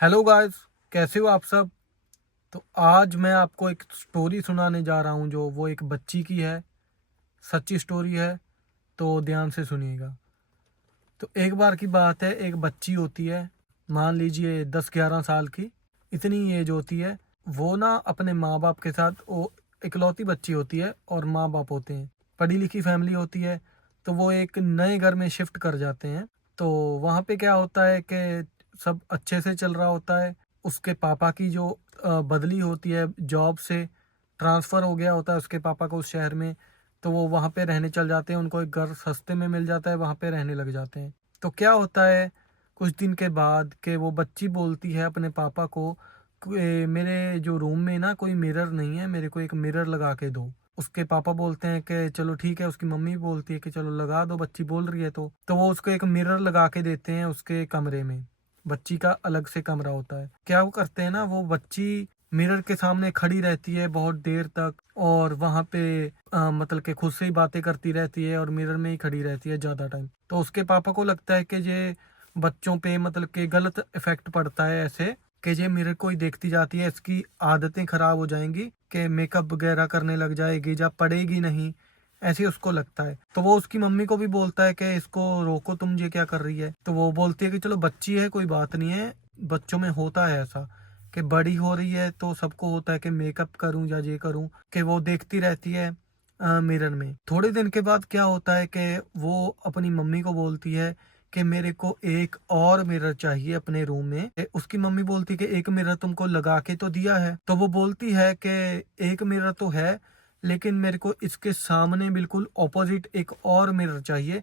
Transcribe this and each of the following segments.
Hello guys, कैसे हो आप सब। तो आज मैं आपको एक स्टोरी सुनाने जा रहा हूँ जो वो एक बच्ची की है। सच्ची स्टोरी है, तो ध्यान से सुनिएगा। तो एक बार की बात है, एक बच्ची होती है, मान लीजिए 10-11 साल की, इतनी एज होती है। वो ना अपने माँ बाप के साथ, वो इकलौती बच्ची होती है और माँ बाप होते हैं, पढ़ी लिखी फैमिली होती है। तो वो एक नए घर में शिफ्ट कर जाते हैं। तो वहाँ पे क्या होता है कि सब अच्छे से चल रहा होता है। उसके पापा की जो बदली होती है, जॉब से ट्रांसफ़र हो गया होता है उसके पापा को उस शहर में। तो वो वहाँ पे रहने चल जाते हैं, उनको एक घर सस्ते में मिल जाता है, वहाँ पे रहने लग जाते हैं। तो क्या होता है, कुछ दिन के बाद कि वो बच्ची बोलती है अपने पापा को कि मेरे जो रूम में ना कोई मिरर नहीं है, मेरे को एक मिरर लगा के दो। उसके पापा बोलते हैं कि चलो ठीक है, उसकी मम्मी बोलती है कि चलो लगा दो, बच्ची बोल रही है तो वो उसको एक मिरर लगा के देते हैं उसके कमरे में। बच्ची का अलग से कमरा होता है। क्या वो करते हैं ना, वो बच्ची मिरर के सामने खड़ी रहती है बहुत देर तक, और वहाँ पे मतलब कि खुद से ही बातें करती रहती है और मिरर में ही खड़ी रहती है ज़्यादा टाइम। तो उसके पापा को लगता है कि ये बच्चों पे मतलब कि गलत इफ़ेक्ट पड़ता है ऐसे, कि ये मिरर को ही देखती जाती है, इसकी आदतें ख़राब हो जाएँगी, कि मेकअप वगैरह करने लग जाएगी या पढ़ेगी नहीं, ऐसे उसको लगता है। तो वो उसकी मम्मी को भी बोलता है कि इसको रोको, तुम ये क्या कर रही है। तो वो बोलती है कि चलो बच्ची है, कोई बात नहीं है, बच्चों में होता है ऐसा कि बड़ी हो रही है तो सबको होता है कि मेकअप करूं या ये करूं, कि वो देखती रहती है मिरर में। थोड़े दिन के बाद क्या होता है कि वो अपनी मम्मी को बोलती है कि मेरे को एक और मिरर चाहिए अपने रूम में। उसकी मम्मी बोलती है कि एक मिरर तुमको लगा के तो दिया है। तो वो बोलती है कि एक मिरर तो है, लेकिन मेरे को इसके सामने बिल्कुल ऑपोजिट एक और मिरर चाहिए,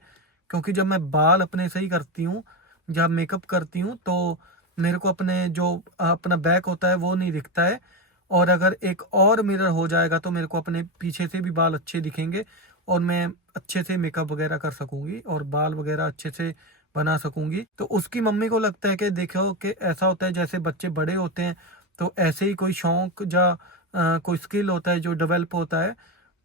क्योंकि जब मैं बाल अपने सही करती हूँ, जब मेकअप करती हूँ, तो मेरे को अपने जो अपना बैक होता है वो नहीं दिखता है। और अगर एक और मिरर हो जाएगा तो मेरे को अपने पीछे से भी बाल अच्छे दिखेंगे, और मैं अच्छे से मेकअप वगैरह कर सकूंगी और बाल वगैरह अच्छे से बना सकूंगी। तो उसकी मम्मी को लगता है कि देखो कि ऐसा होता है, जैसे बच्चे बड़े होते हैं तो ऐसे ही कोई शौक या कोई स्किल होता है जो डेवलप होता है।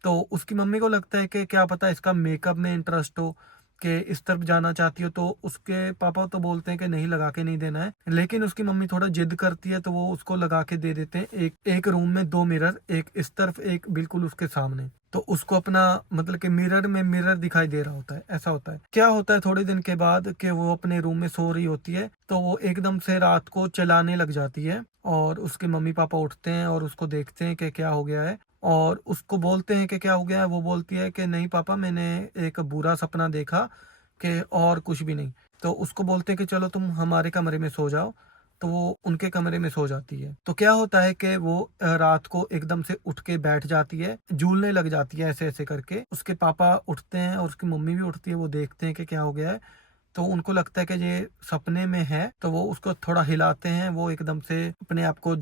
तो उसकी मम्मी को लगता है कि क्या पता इसका मेकअप में इंटरेस्ट हो, कि इस तरफ जाना चाहती हो। तो उसके पापा तो बोलते हैं कि नहीं, लगा के नहीं देना है, लेकिन उसकी मम्मी थोड़ा जिद करती है तो वो उसको लगा के दे देते हैं। एक एक रूम में दो मिरर, एक इस तरफ एक बिल्कुल उसके सामने। तो उसको अपना मतलब कि मिरर में मिरर दिखाई दे रहा होता है, ऐसा होता है। क्या होता है थोड़े दिन के बाद कि वो अपने रूम में सो रही होती है, तो वो एकदम से रात को चलाने लग जाती है, और उसके मम्मी पापा उठते हैं और उसको देखते हैं कि क्या हो गया है, और उसको बोलते हैं कि क्या हो गया है। वो बोलती है कि नहीं पापा, मैंने एक बुरा सपना देखा, कि और कुछ भी नहीं। तो उसको बोलते हैं कि चलो तुम हमारे कमरे में सो जाओ। तो वो उनके कमरे में सो जाती है। तो क्या होता है कि वो रात को एकदम से उठ के बैठ जाती है, झूलने लग जाती है ऐसे ऐसे करके। उसके पापा उठते हैं और उसकी मम्मी भी उठती है, वो देखते हैं कि क्या हो गया है। तो उनको लगता है कि ये सपने में है, तो वो उसको थोड़ा हिलाते हैं। वो एकदम से अपने आप को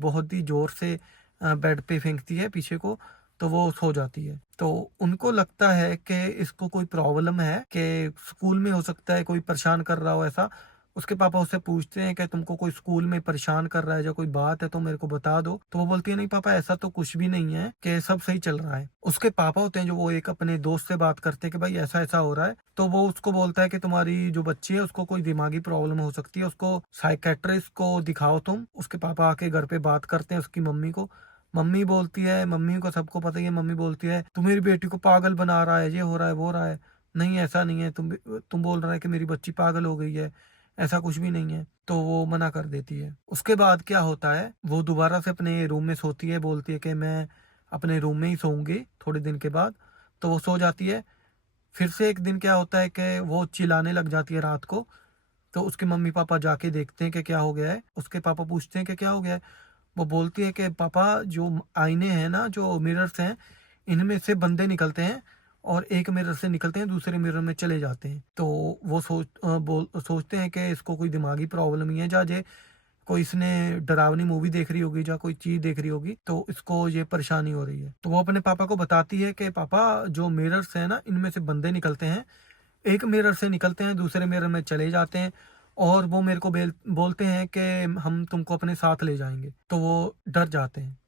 बहुत ही ज़ोर से बेड पे फेंकती है पीछे को, तो वो सो जाती है। तो उनको लगता है कि इसको कोई प्रॉब्लम है, कि स्कूल में हो सकता है कोई परेशान कर रहा हो ऐसा। उसके पापा उससे पूछते हैं कि तुमको कोई स्कूल में परेशान कर रहा है या कोई बात है तो मेरे को बता दो। तो वो बोलती है नहीं पापा, ऐसा तो कुछ भी नहीं है, कि सब सही चल रहा है। उसके पापा होते हैं जो, वो एक अपने दोस्त से बात करते हैं कि भाई ऐसा ऐसा हो रहा है। तो वो उसको बोलता है कि तुम्हारी जो बच्ची है उसको कोई दिमागी प्रॉब्लम हो सकती है, उसको साइकेट्रिस्ट को दिखाओ तुम। उसके पापा आके घर पे बात करते हैं उसकी मम्मी को। मम्मी बोलती है, मम्मी को सबको पता ही है, मम्मी बोलती है तू मेरी बेटी को पागल बना रहा है, ये हो रहा है वो हो रहा है। नहीं ऐसा नहीं है, तुम बोल रहा है कि मेरी बच्ची पागल हो गई है, ऐसा कुछ भी नहीं है। तो वो मना कर देती है। उसके बाद क्या होता है, वो दोबारा से अपने रूम में सोती है, बोलती है कि मैं अपने रूम में ही सोऊंगी थोड़े दिन के बाद। तो वो सो जाती है। फिर से एक दिन क्या होता है कि वो चिल्लाने लग जाती है रात को। तो उसके मम्मी पापा जाके देखते हैं कि क्या हो गया है। उसके पापा पूछते हैं कि क्या हो गया है। वो बोलती है कि पापा, जो आईने हैं ना, जो मिरर्स हैं, इनमें से बंदे निकलते हैं, और एक मिरर से निकलते हैं दूसरे मिरर में चले जाते हैं। तो वो सोचते हैं कि इसको कोई दिमागी प्रॉब्लम ही है, जा जे कोई इसने डरावनी मूवी देख रही होगी या कोई चीज देख रही होगी, तो इसको ये परेशानी हो रही है। तो वो अपने पापा को बताती है कि पापा, जो मिरर्स हैं ना, इनमें से बंदे निकलते हैं, एक मिरर से निकलते हैं दूसरे मिरर में चले जाते हैं, और वो मेरे को बोलते हैं कि हम तुमको अपने साथ ले जाएंगे। तो वो डर जाते हैं।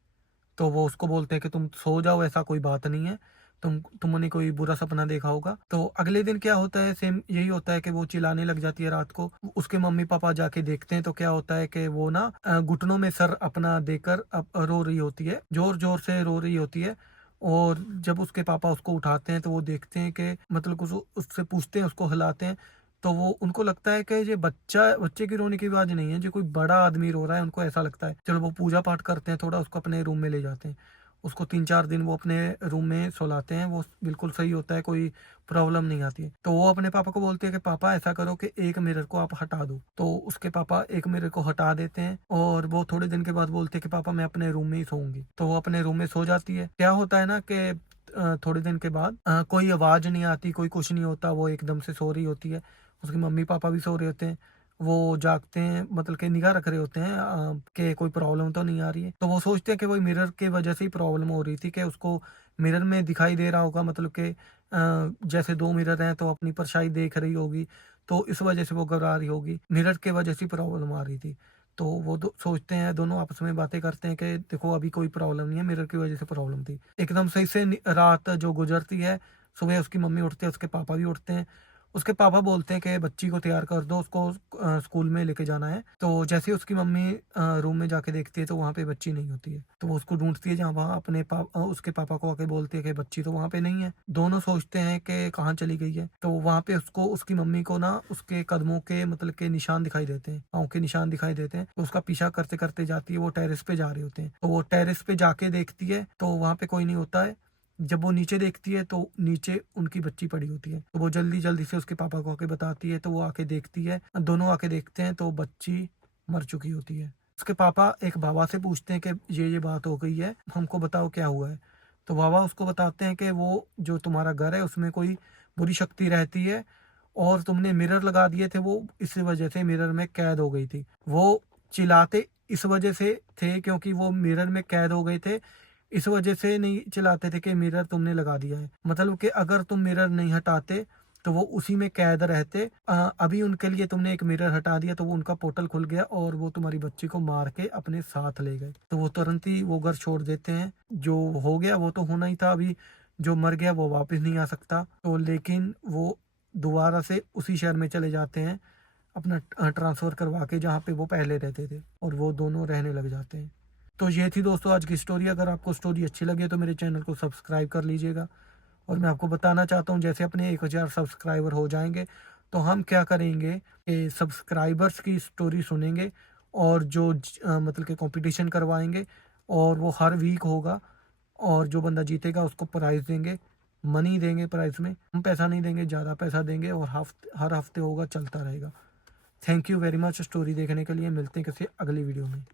तो वो उसको बोलते हैं कि तुम सो जाओ, ऐसा कोई बात नहीं है, तुमने कोई बुरा सपना देखा होगा। तो अगले दिन क्या होता है, सेम यही होता है कि वो चिल्लाने लग जाती है रात को। उसके मम्मी पापा जाके देखते हैं तो क्या होता है कि वो ना घुटनों में सर अपना देकर रो रही होती है, जोर जोर से रो रही होती है। और जब उसके पापा उसको उठाते हैं तो वो देखते हैं कि मतलब उससे पूछते हैं, उसको हिलाते हैं, तो वो उनको लगता है कि ये बच्चे की रोने की आवाज नहीं है, जो कोई बड़ा आदमी रो रहा है, उनको ऐसा लगता है। चलो वो पूजा पाठ करते हैं, थोड़ा उसको अपने रूम में ले जाते हैं। उसको 3-4 दिन वो अपने रूम में सुलाते हैं, वो बिल्कुल सही होता है, कोई प्रॉब्लम नहीं आती है। तो वो अपने पापा को बोलते हैं कि पापा ऐसा करो कि एक मिरर को आप हटा दो। तो उसके पापा एक मिरर को हटा देते हैं और वो थोड़े दिन के बाद बोलते हैं कि पापा मैं अपने रूम में ही सोऊंगी। तो वो अपने रूम में सो जाती है। क्या होता है ना कि थोड़े दिन के बाद कोई आवाज नहीं आती, कोई कुछ नहीं होता, वो एकदम से सो रही होती है। उसके मम्मी पापा भी सो रहे होते हैं, वो जागते हैं, मतलब कि निगाह रख रहे होते हैं कि कोई प्रॉब्लम तो नहीं आ रही है। तो वो सोचते हैं कि वही मिरर के वजह से ही प्रॉब्लम हो रही थी, कि उसको मिरर में दिखाई दे रहा होगा, मतलब कि जैसे 2 मिरर हैं तो अपनी परछाई देख रही होगी, तो इस वजह से वो घबरा रही होगी, मिरर के वजह से प्रॉब्लम आ रही थी। तो वो सोचते हैं, दोनों आपस में बातें करते हैं कि देखो अभी कोई प्रॉब्लम नहीं है, मिरर की वजह से प्रॉब्लम थी। एकदम सही से रात जो गुजरती है, सुबह उसकी मम्मी उठती है, उसके पापा भी उठते हैं। उसके पापा बोलते हैं कि बच्ची को तैयार कर दो, उसको स्कूल में लेके जाना है। तो जैसे ही उसकी मम्मी रूम में जाके देखती है तो वहाँ पे बच्ची नहीं होती है। तो वो उसको ढूंढती है, जहाँ वहाँ उसके पापा को आके बोलती है कि बच्ची तो वहाँ पे नहीं है। दोनों सोचते हैं कि कहाँ चली गई है। तो वहाँ पे उसको उसकी मम्मी को ना उसके कदमों के मतलब के निशान दिखाई देते हैं, पाँव के निशान दिखाई देते हैं। तो उसका पीछा करते करते जाती है, वो टेरेस पे जा रहे होते हैं। तो वो टेरेस पे जाके देखती है तो वहाँ पे कोई नहीं होता है। जब वो नीचे देखती है तो नीचे उनकी बच्ची पड़ी होती है। तो वो जल्दी जल्दी से उसके पापा को आके बताती है। तो वो आके देखती है, दोनों आके देखते हैं तो बच्ची मर चुकी होती है। उसके पापा एक बाबा से पूछते हैं कि ये बात हो गई है, हमको बताओ क्या हुआ है। तो बाबा उसको बताते हैं कि वो जो तुम्हारा घर है उसमें कोई बुरी शक्ति रहती है, और तुमने मिरर लगा दिए थे, वो इस वजह से मिरर में कैद हो गई थी। वो चिल्लाते इस वजह से थे क्योंकि वो मिरर में कैद हो गए थे, इस वजह से नहीं चिल्लाते थे कि मिरर तुमने लगा दिया है। मतलब कि अगर तुम मिरर नहीं हटाते तो वो उसी में कैद रहते। अभी उनके लिए तुमने एक मिरर हटा दिया तो वो उनका पोर्टल खुल गया और वो तुम्हारी बच्ची को मार के अपने साथ ले गए। तो वो तुरंत ही वो घर छोड़ देते हैं। जो हो गया वो तो होना ही था, अभी जो मर गया वो वापस नहीं आ सकता। तो लेकिन वो दोबारा से उसी शहर में चले जाते हैं, अपना ट्रांसफ़र करवा के, जहाँ पे वो पहले रहते थे, और वो दोनों रहने लग जाते हैं। तो ये थी दोस्तों आज की स्टोरी। अगर आपको स्टोरी अच्छी लगे तो मेरे चैनल को सब्सक्राइब कर लीजिएगा। और मैं आपको बताना चाहता हूँ, जैसे अपने 1000 सब्सक्राइबर हो जाएंगे तो हम क्या करेंगे कि सब्सक्राइबर्स की स्टोरी सुनेंगे, और जो मतलब कि कंपटीशन करवाएंगे, और वो हर वीक होगा, और जो बंदा जीतेगा उसको प्राइज़ देंगे, मनी देंगे प्राइज़ में। हम पैसा नहीं देंगे, ज़्यादा पैसा देंगे, और हर हफ्ते होगा, चलता रहेगा। Thank you very much story देखने के लिए। मिलते हैं किसी अगली वीडियो में।